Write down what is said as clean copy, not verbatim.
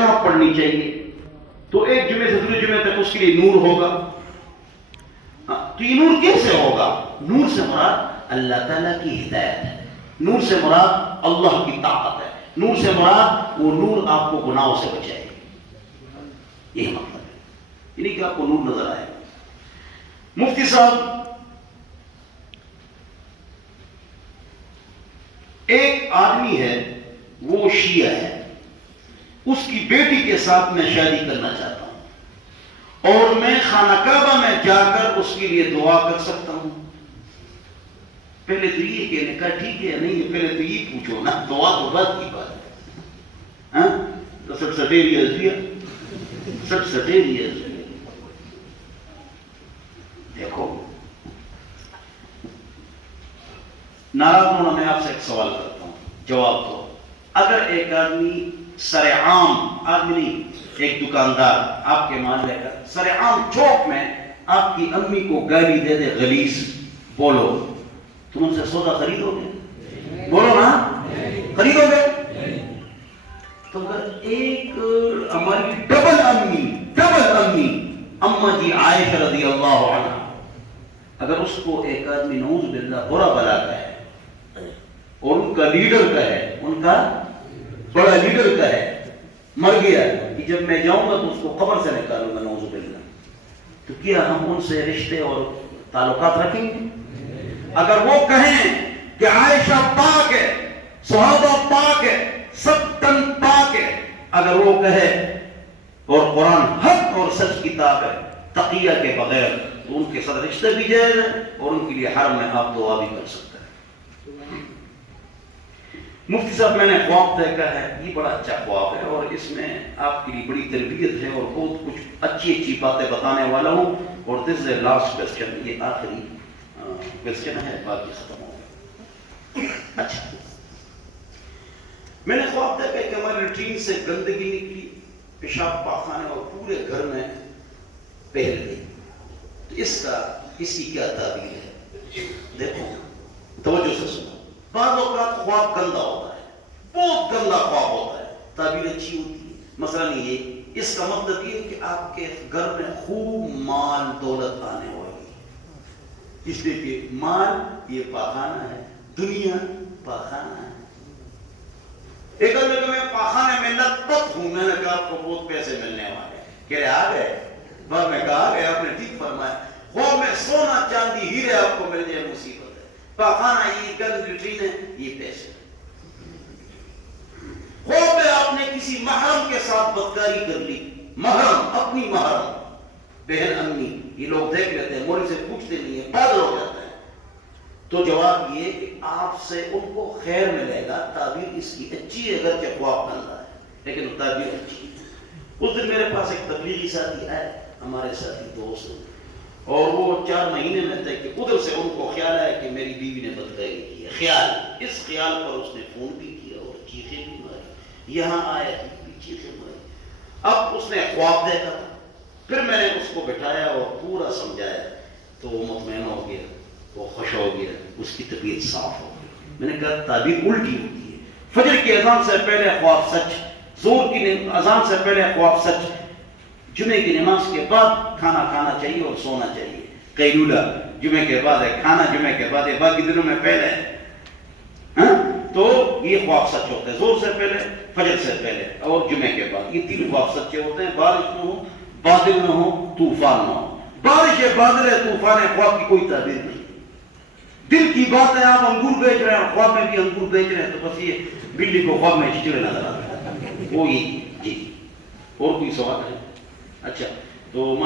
کہاں پڑھنی چاہیے؟ تو ایک جمعے سے دوسرے جمعے تک اس کے لیے نور ہوگا. تو یہ نور کیسے ہوگا؟ نور سے مراد اللہ تعالیٰ کی ہدایت ہے، نور سے مراد اللہ کی طاقت ہے، نور سے مراد وہ نور آپ کو گناہوں سے بچائے گا. یہی مطلب ہے، یعنی کہ آپ کو نور نظر آئے. مفتی صاحب، ایک آدمی ہے وہ شیعہ ہے، اس کی بیٹی کے ساتھ میں شادی کرنا چاہتا ہوں اور میں خانہ کعبہ میں جا کر اس کے لیے دعا کر سکتا ہوں. پہلے تو یہ کہنے کا ٹھیک ہے نہیں، پہلے تو یہ پوچھو نا، دعا تو بات کی بات ہے. تو سٹیریز دیکھو ناراض ہونا. میں آپ سے ایک سوال کرتا ہوں، جواب دو. اگر ایک آدمی سر عام آدمی نہیں، ایک دکاندار آپ کے محلے کا سر عام چوک میں آپ کی امی کو گالی دے دے غلیظ، بولو تم ان سے سودا خریدو گے؟ بولو نا، خریدو گے؟ تو اگر ایک ہماری ڈبل امی اما جی عائشہ رضی اللہ عنہ، اگر اس کو ایک آدمی نعوذ باللہ برا بلا کہے اور ان کا لیڈر کا ہے، ان کا بڑا لیڈر کا ہے، مر گیا کہ جب میں جاؤں گا تو اس کو قبر سے نکالوں گا نعوذ باللہ، تو کیا ہم ان سے رشتے اور تعلقات رکھیں گے؟ اگر وہ کہیں کہ عائشہ پاک ہے، صحابہ پاک ہے، سب تن پاک ہے، اگر وہ کہے اور قرآن حق اور سچ کتاب ہے تقیہ کے بغیر، تو ان کے ساتھ رشتے بھی جائز ہیں اور ان کے لیے حرم میں آپ دعا بھی کر سکتے ہیں. مفتی صاحب، میں نے خواب دیکھا ہے، یہ بڑا اچھا خواب ہے اور اس میں آپ کے لیے بڑی تربیت ہے اور بہت کچھ اچھی باتیں بتانے والا ہوں. اور دس از اے لاسٹ کوسچن، یہ آخری کوسچن ہے، باقی ختم ہو گیا. اچھا، میں نے خواب دیکھا کہ ہماری لیٹرین سے گندگی نکلی، پیشاب پاخانے اور پورے گھر میں پھیل گئی. اس کی کیا تعبیر ہے؟ دیکھو توجہ سے سنو. بعض اوقات خواب گندا ہوتا ہے، بہت گندا خواب ہوتا ہے، تعبیر اچھی ہوتی ہے. مثلا یہ، اس کا مطلب یہ ہے کہ آپ کے گھر میں خوب مال دولت آنے والی ہے، اس لیے کہ مال یہ پاخانہ ہے، دنیا پاخانہ ہے. ایک آدمی کہ میں پاخانے میں لت پت ہوں، میں نے کہا آپ کو بہت پیسے ملنے والے ہیں. کہہ رہے آ گئے؟ بعد میں کہا آ گئے، آپ نے ٹھیک فرمایا. خواب میں سونا چاندی ہیرے آپ کو مل جائے مصیبت ہے. پاخانہ یہ گند لیٹرین ہے، یہ پیسے. خواب میں آپ نے کسی محرم کے ساتھ بدکاری کر لی، محرم، اپنی محرم، بہن امی، یہ لوگ دیکھ لیتے ہیں، مولوی سے پوچھتے نہیں ہیں، پاگل ہو جاتا ہے. تو جواب یہ کہ آپ سے ان کو خیر ملے گا. تعبیر اس کی اچھی ہے، اگرچہ خواب گندا ہے لیکن تعبیر اچھی ہے. اس دن میرے پاس ایک تبلیغی ساتھی آئے، ہمارے ساتھی دوست، اور وہ 4 مہینے میں تھے کہ ادھر سے ان کو خیال آیا کہ میری بیوی نے بدکاری کی ہے. خیال، اس خیال پر اس نے فون بھی کیا اور چیخیں بھی ماری، یہاں آیا بھی چیخیں ماری. اب اس نے خواب دیکھا تھا، پھر میں نے اس کو بٹھایا اور پورا سمجھایا تو وہ مطمئن ہو گیا، وہ خوش ہو گیا، اس کی طبیعت صاف ہو گئی. میں نے کہا تعبیر الٹی ہوتی ہے. فجر کی اذان سے پہلے خواب سچ، زور کی اذان سے پہلے خواب سچ، جمعے کی نماز کے بعد کھانا کھانا چاہیے اور سونا چاہیے. قیلولہ جمعے کے بعد ہے، کھانا جمعے کے بعد ہے، باقی دنوں میں پہلے ہے. تو یہ خواب سچ ہوتے ہیں، زور سے پہلے، فجر سے پہلے اور جمعے کے بعد. یہ 3 خواب سچے ہوتے ہیں. بارش نہ ہو، بادل نہ ہو، طوفان نہ ہو. بارش ہے، بادل ہے، طوفان ہے، خواب کی کوئی تعبیر نہیں. دل کی بات ہے، آپ انگور بیچ رہے ہیں، خواب میں بھی انگور بیچ رہے ہیں، تو بس یہ بلی کو خواب میں چچڑے نظر آتے ہیں. وہ یہ جی. اور کوئی سوال ہے؟ اچھا، تو